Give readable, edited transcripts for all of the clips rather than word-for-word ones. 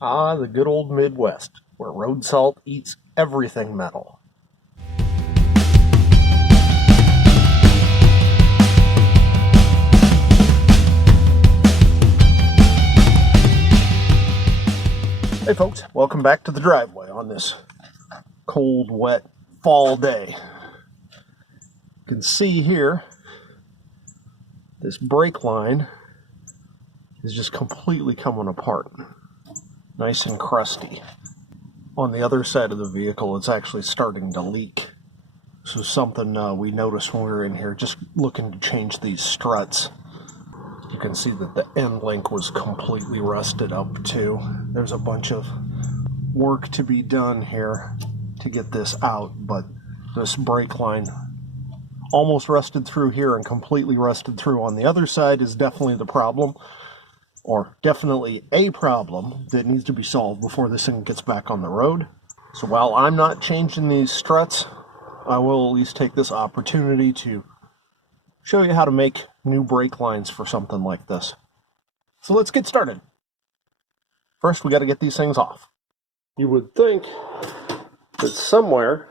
Ah, the good old Midwest, where road salt eats everything metal. Hey folks, welcome back to the driveway on this cold, wet fall day. You can see here, this brake line is just completely coming apart. Nice and crusty. On the other side of the vehicle, it's actually starting to leak. This was something we noticed when we were in here, just looking to change these struts. You can see that the end link was completely rusted up too. There's a bunch of work to be done here to get this out, but this brake line almost rusted through here and completely rusted through on the other side is definitely the problem, or definitely a problem that needs to be solved before this thing gets back on the road. So while I'm not changing these struts, I will at least take this opportunity to show you how to make new brake lines for something like this. So let's get started. First, we got to get these things off. You would think that somewhere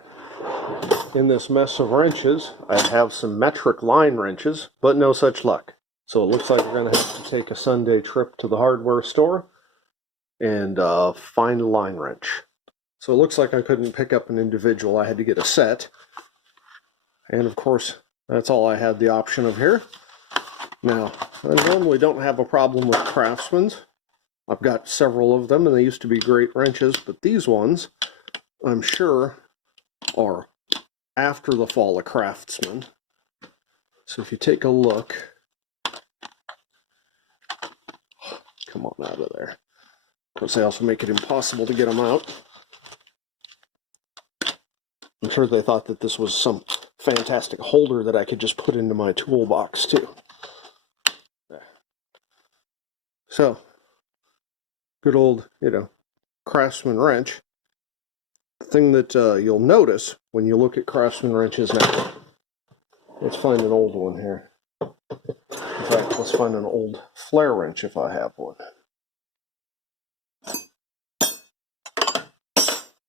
in this mess of wrenches, I'd have some metric line wrenches, but no such luck. So it looks like we're going to have to take a Sunday trip to the hardware store and find a line wrench. So it looks like I couldn't pick up an individual. I had to get a set. And of course, that's all I had the option of here. Now, I normally don't have a problem with Craftsman's. I've got several of them, and they used to be great wrenches, but these ones, I'm sure, are after the fall of Craftsman. So if you take a look, come on out of there. Of course, they also make it impossible to get them out. I'm sure they thought that this was some fantastic holder that I could just put into my toolbox too. So, good old, Craftsman wrench. The thing that you'll notice when you look at Craftsman wrenches now, let's find an old one here. In fact, let's find an old flare wrench if I have one.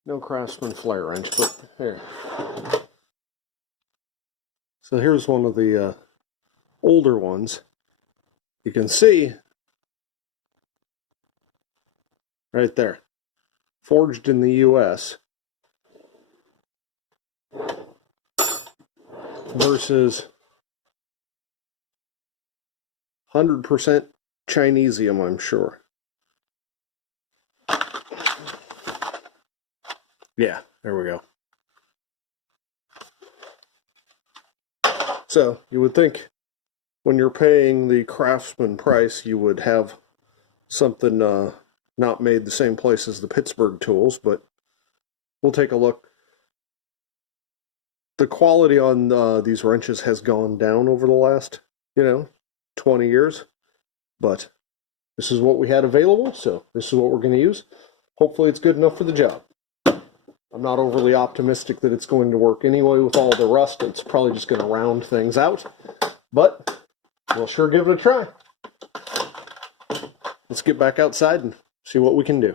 No Craftsman flare wrench, but here. So here's one of the older ones. You can see right there, forged in the US versus 100% Chinesium, I'm sure. Yeah, there we go. So you would think when you're paying the Craftsman price, you would have something not made the same place as the Pittsburgh tools, but we'll take a look. The quality on these wrenches has gone down over the last, 20 years, but this is what we had available, so this is what we're going to use. Hopefully it's good enough for the job. I'm not overly optimistic that it's going to work anyway with all the rust. It's probably just going to round things out, but we'll sure give it a try. Let's get back outside and see what we can do.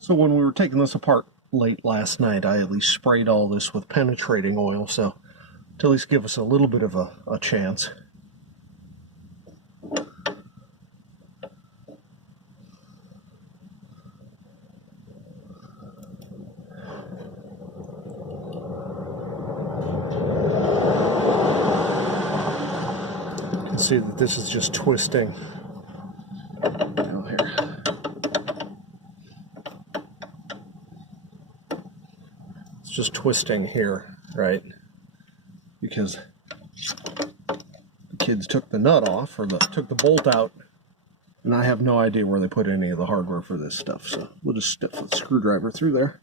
So when we were taking this apart late last night, I at least sprayed all this with penetrating oil, so to at least give us a little bit of a chance. You can see that this is just twisting. Just twisting here, right? Because the kids took the nut off, or took the bolt out, and I have no idea where they put any of the hardware for this stuff, so we'll just stick the screwdriver through there.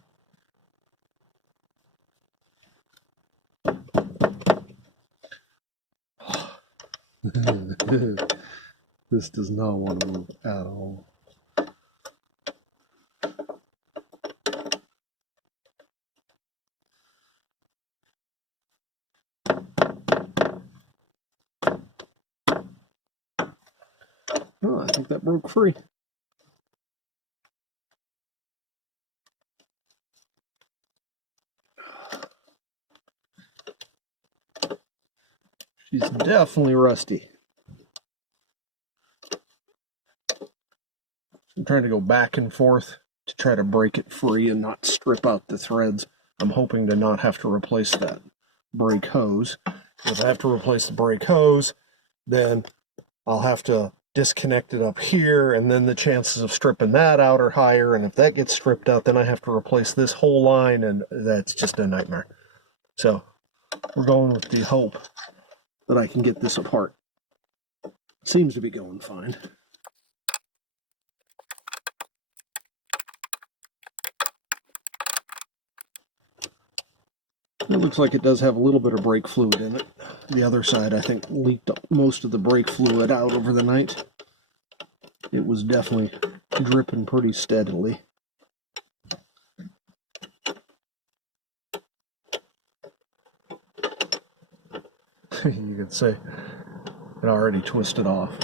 This does not want to move at all. Oh, I think that broke free. She's definitely rusty. I'm trying to go back and forth to try to break it free and not strip out the threads. I'm hoping to not have to replace that brake hose. If I have to replace the brake hose, then I'll have to disconnect it up here, and then the chances of stripping that out are higher, and if that gets stripped out, then I have to replace this whole line, and that's just a nightmare. So we're going with the hope that I can get this apart. Seems to be going fine. It looks like it does have a little bit of brake fluid in it. The other side, I think, leaked most of the brake fluid out over the night. It was definitely dripping pretty steadily. You could say it already twisted off.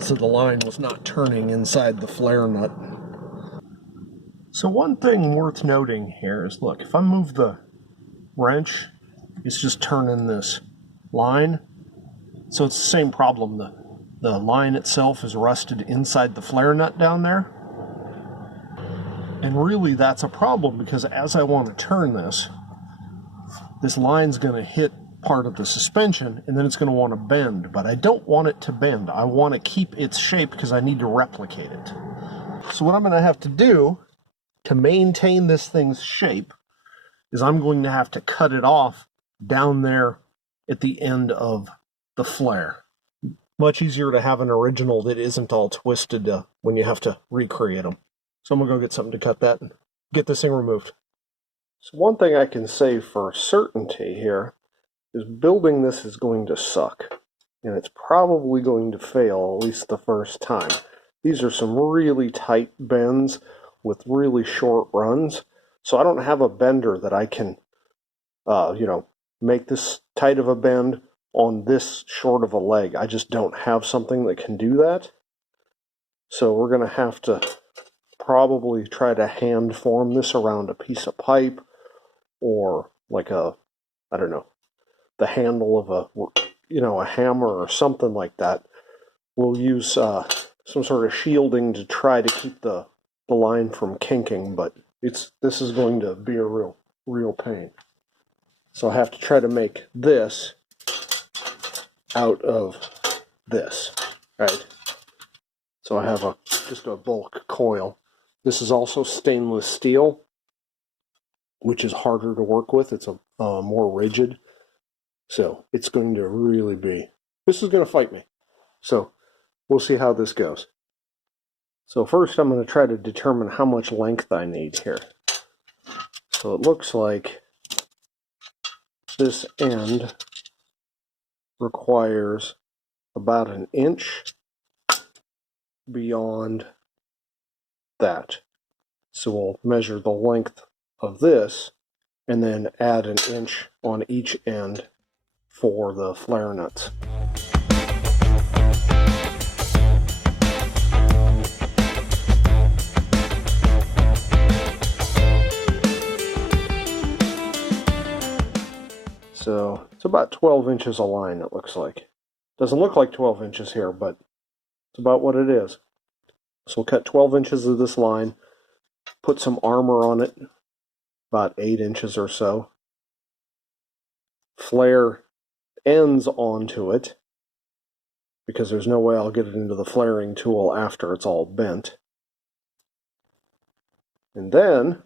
So the line was not turning inside the flare nut. So one thing worth noting here is, look, if I move the wrench, it's just turning this line. So it's the same problem. The line itself is rusted inside the flare nut down there. And really that's a problem, because as I want to turn this line's going to hit part of the suspension, and then it's going to want to bend, but I don't want it to bend. I want to keep its shape because I need to replicate it. So what I'm going to have to do to maintain this thing's shape is I'm going to have to cut it off down there at the end of the flare. Much easier to have an original that isn't all twisted when you have to recreate them. So I'm going to go get something to cut that and get this thing removed. So one thing I can say for certainty here is building this is going to suck, and it's probably going to fail at least the first time. These are some really tight bends with really short runs, so I don't have a bender that I can, make this tight of a bend on this short of a leg. I just don't have something that can do that. So we're going to have to probably try to hand form this around a piece of pipe, or like a, I don't know, the handle of a hammer or something like that. We'll use some sort of shielding to try to keep the line from kinking, but this is going to be a real pain. So I have to try to make this out of this, right? So I have just a bulk coil. This is also stainless steel, which is harder to work with. It's more rigid. So it's going to really be, this is going to fight me. So we'll see how this goes. So first I'm going to try to determine how much length I need here. So it looks like this end requires about an inch beyond that. So we'll measure the length of this and then add an inch on each end for the flare nuts. So it's about 12 inches a line, it looks like. Doesn't look like 12 inches here, but it's about what it is. So we'll cut 12 inches of this line, put some armor on it, about 8 inches or so. Flare ends onto it, because there's no way I'll get it into the flaring tool after it's all bent. And then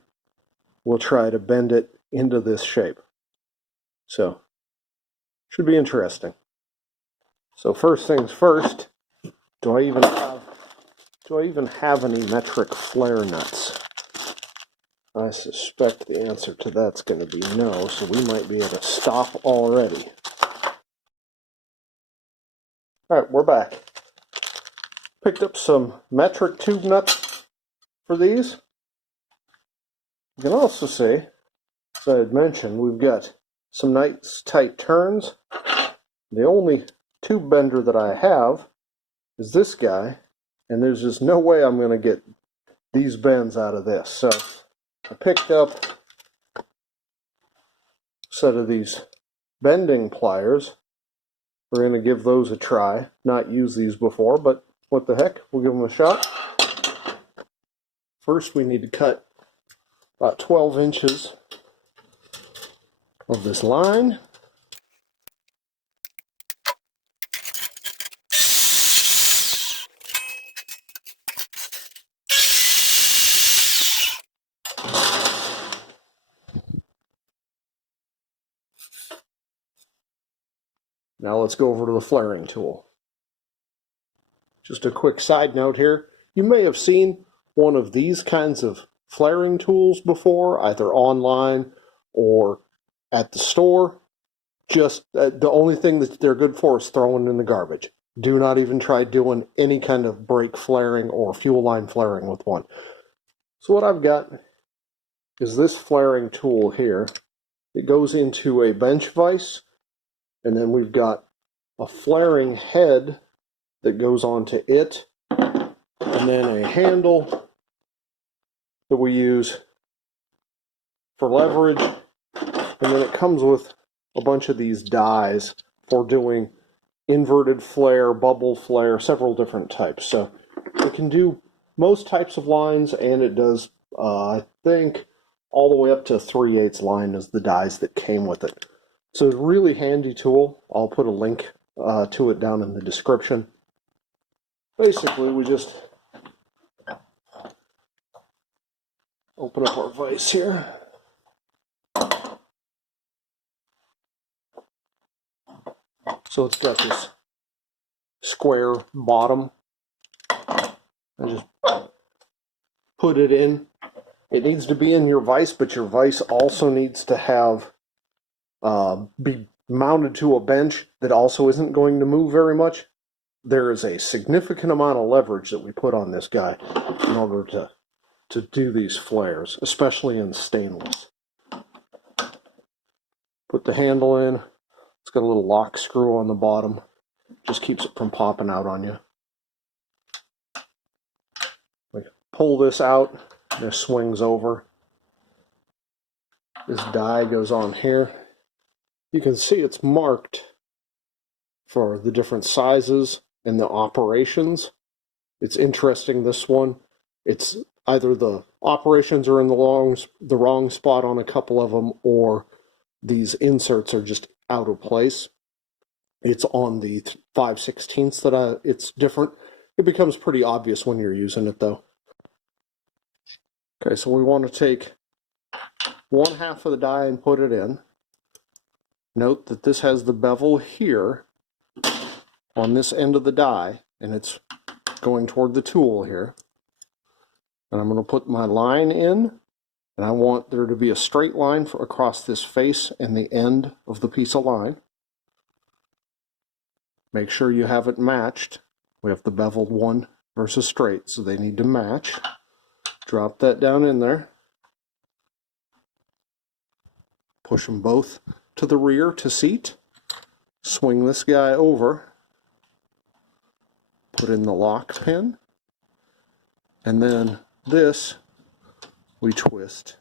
we'll try to bend it into this shape. So, should be interesting. So first things first, do I even have any metric flare nuts? I suspect the answer to that's going to be no, so we might be able to stop already. Alright, we're back. Picked up some metric tube nuts for these. You can also see, as I had mentioned, we've got some nice tight turns. The only tube bender that I have is this guy, and there's just no way I'm going to get these bends out of this. So I picked up a set of these bending pliers. We're going to give those a try. Not used these before, but what the heck, we'll give them a shot. First, we need to cut about 12 inches of this line. Now let's go over to the flaring tool. Just a quick side note here. You may have seen one of these kinds of flaring tools before, either online or at the store. Just the only thing that they're good for is throwing in the garbage. Do not even try doing any kind of brake flaring or fuel line flaring with one. So what I've got is this flaring tool here. It goes into a bench vise, and then we've got a flaring head that goes onto it, and then a handle that we use for leverage, and then it comes with a bunch of these dies for doing inverted flare, bubble flare, several different types. So it can do most types of lines, and it does, I think, all the way up to 3/8 line is the dies that came with it. So it's a really handy tool. I'll put a link to it down in the description. Basically, we just open up our vise here. So it's got this square bottom. I just put it in. It needs to be in your vise, but your vise also needs to have be mounted to a bench that also isn't going to move very much. There is a significant amount of leverage that we put on this guy in order to do these flares, especially in stainless. Put the handle in. It's got a little lock screw on the bottom. Just keeps it from popping out on you. We pull this out. This swings over. This die goes on here. You can see it's marked for the different sizes and the operations. It's interesting, this one. It's either the operations are in the wrong spot on a couple of them, or these inserts are just out of place. It's on the 5/16 that it's different. It becomes pretty obvious when you're using it though. Okay, so we want to take 1/2 of the die and put it in. Note that this has the bevel here on this end of the die, and it's going toward the tool here. And I'm going to put my line in, and I want there to be a straight line across this face and the end of the piece of line. Make sure you have it matched. We have the beveled one versus straight, so they need to match. Drop that down in there. Push them both to the rear to seat. Swing this guy over. Put in the lock pin. And then this we twist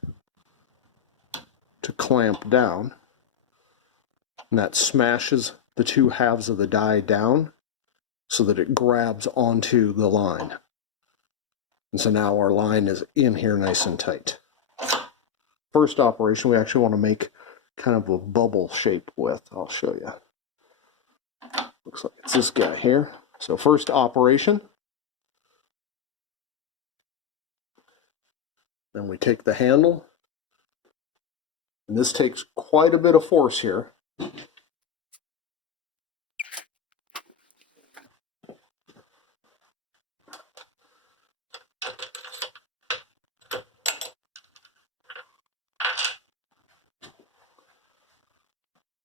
to clamp down. And that smashes the two halves of the die down so that it grabs onto the line. And so now our line is in here nice and tight. First operation, we actually want to make kind of a bubble shape with. I'll show you. Looks like it's this guy here. So first operation. Then we take the handle. And this takes quite a bit of force here.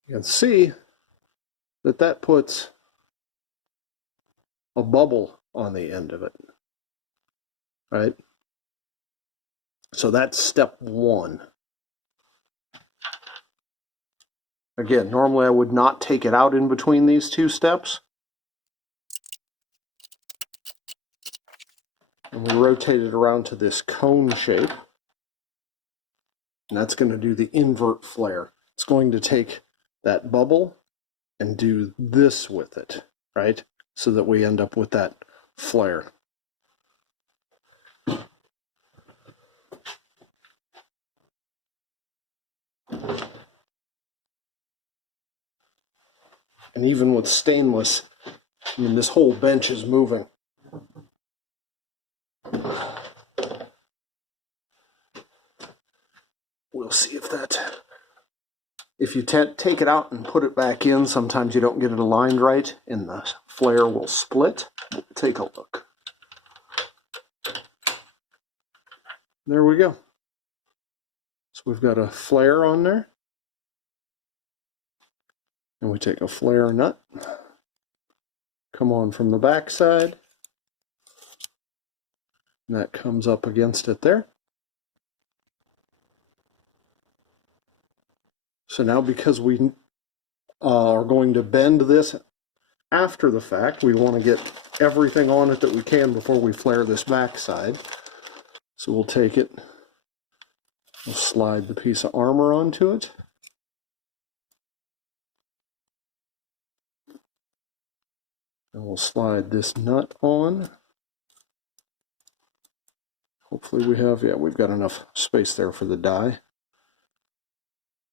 You can see that that puts a bubble on the end of it, right? So that's step one. Again, normally I would not take it out in between these two steps. And we rotate it around to this cone shape. And that's going to do the invert flare. It's going to take that bubble and do this with it, right? So that we end up with that flare. And even with stainless, I mean, this whole bench is moving. We'll see if that... If you take it out and put it back in, sometimes you don't get it aligned right, and the flare will split. We'll take a look. There we go. So we've got a flare on there. And we take a flare nut, come on from the back side, and that comes up against it there. So now, because we are going to bend this after the fact, we want to get everything on it that we can before we flare this back side. So we'll take it, we'll slide the piece of armor onto it. And we'll slide this nut on. Hopefully we have, yeah, we've got enough space there for the die.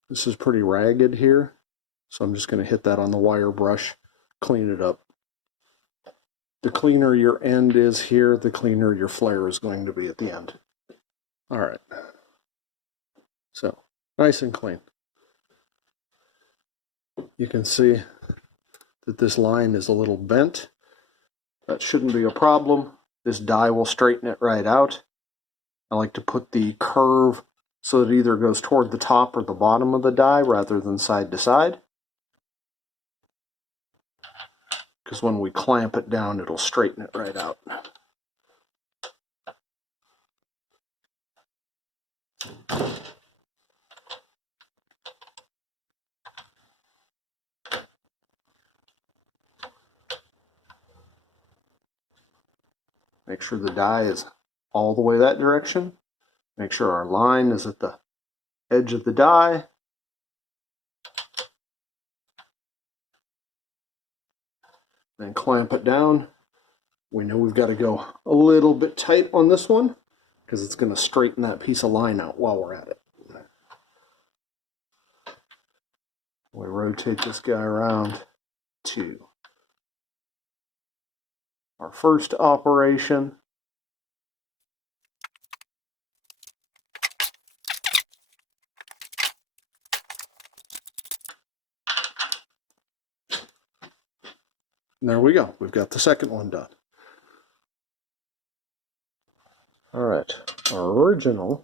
This is pretty ragged here, so I'm just going to hit that on the wire brush, clean it up. The cleaner your end is here, the cleaner your flare is going to be at the end. All right. So, nice and clean. You can see that this line is a little bent. That shouldn't be a problem. This die will straighten it right out. I like to put the curve so that it either goes toward the top or the bottom of the die rather than side to side. Because when we clamp it down, it'll straighten it right out. Make sure the die is all the way that direction. Make sure our line is at the edge of the die. Then clamp it down. We know we've got to go a little bit tight on this one because it's going to straighten that piece of line out while we're at it. We rotate this guy around to our first operation. And there we go. We've got the second one done. All right, our original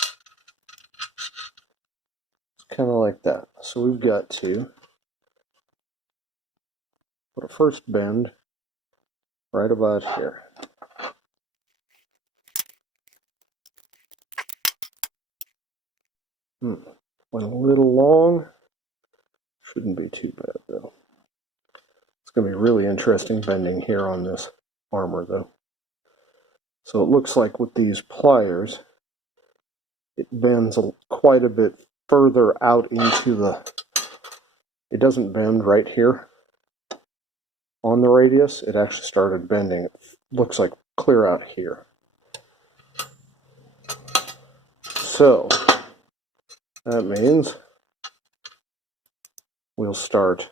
is kind of like that. So we've got to put a first bend right about here. Went a little long. Shouldn't be too bad though. It's going to be really interesting bending here on this armor though. So it looks like with these pliers, it bends quite a bit further out into the... It doesn't bend right here on the radius. It actually started bending. It looks like clear out here. So that means we'll start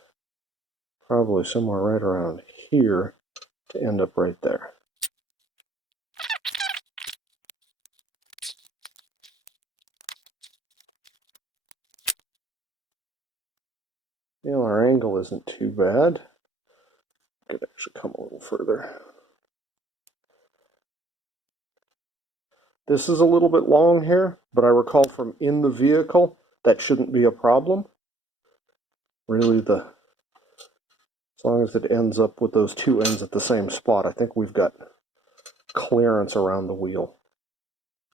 probably somewhere right around here to end up right there. You know, our angle isn't too bad. Could actually come a little further. This is a little bit long here, but I recall from in the vehicle that shouldn't be a problem. Really, as long as it ends up with those two ends at the same spot, I think we've got clearance around the wheel.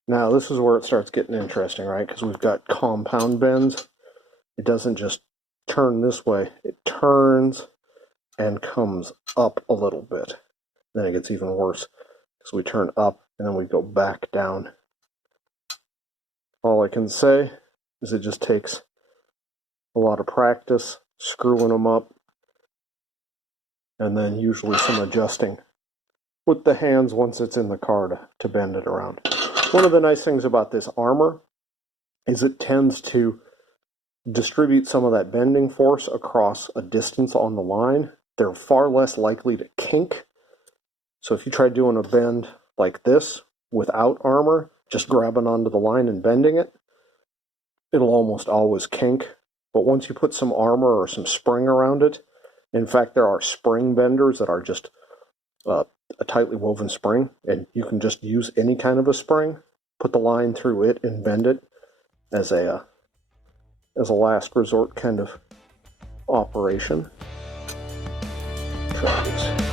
Now, this is where it starts getting interesting, right? Because we've got compound bends. It doesn't just turn this way. It turns and comes up a little bit. Then it gets even worse. So we turn up and then we go back down. All I can say is it just takes a lot of practice screwing them up, and then usually some adjusting with the hands once it's in the car to bend it around. One of the nice things about this armor is it tends to distribute some of that bending force across a distance on the line. They're far less likely to kink. So if you try doing a bend like this without armor, just grabbing onto the line and bending it, it'll almost always kink. But once you put some armor or some spring around it, in fact, there are spring benders that are just a tightly woven spring, and you can just use any kind of a spring, put the line through it, and bend it as a last resort kind of operation. Try this.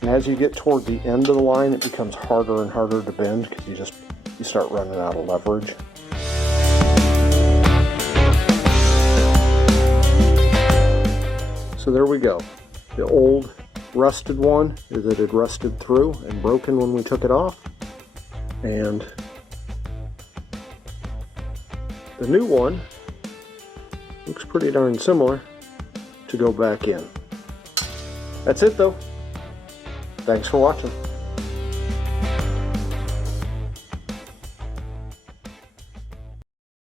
And as you get toward the end of the line, it becomes harder and harder to bend because you start running out of leverage. So there we go. The old rusted one that had rusted through and broken when we took it off. And the new one looks pretty darn similar to go back in. That's it though. Thanks for watching.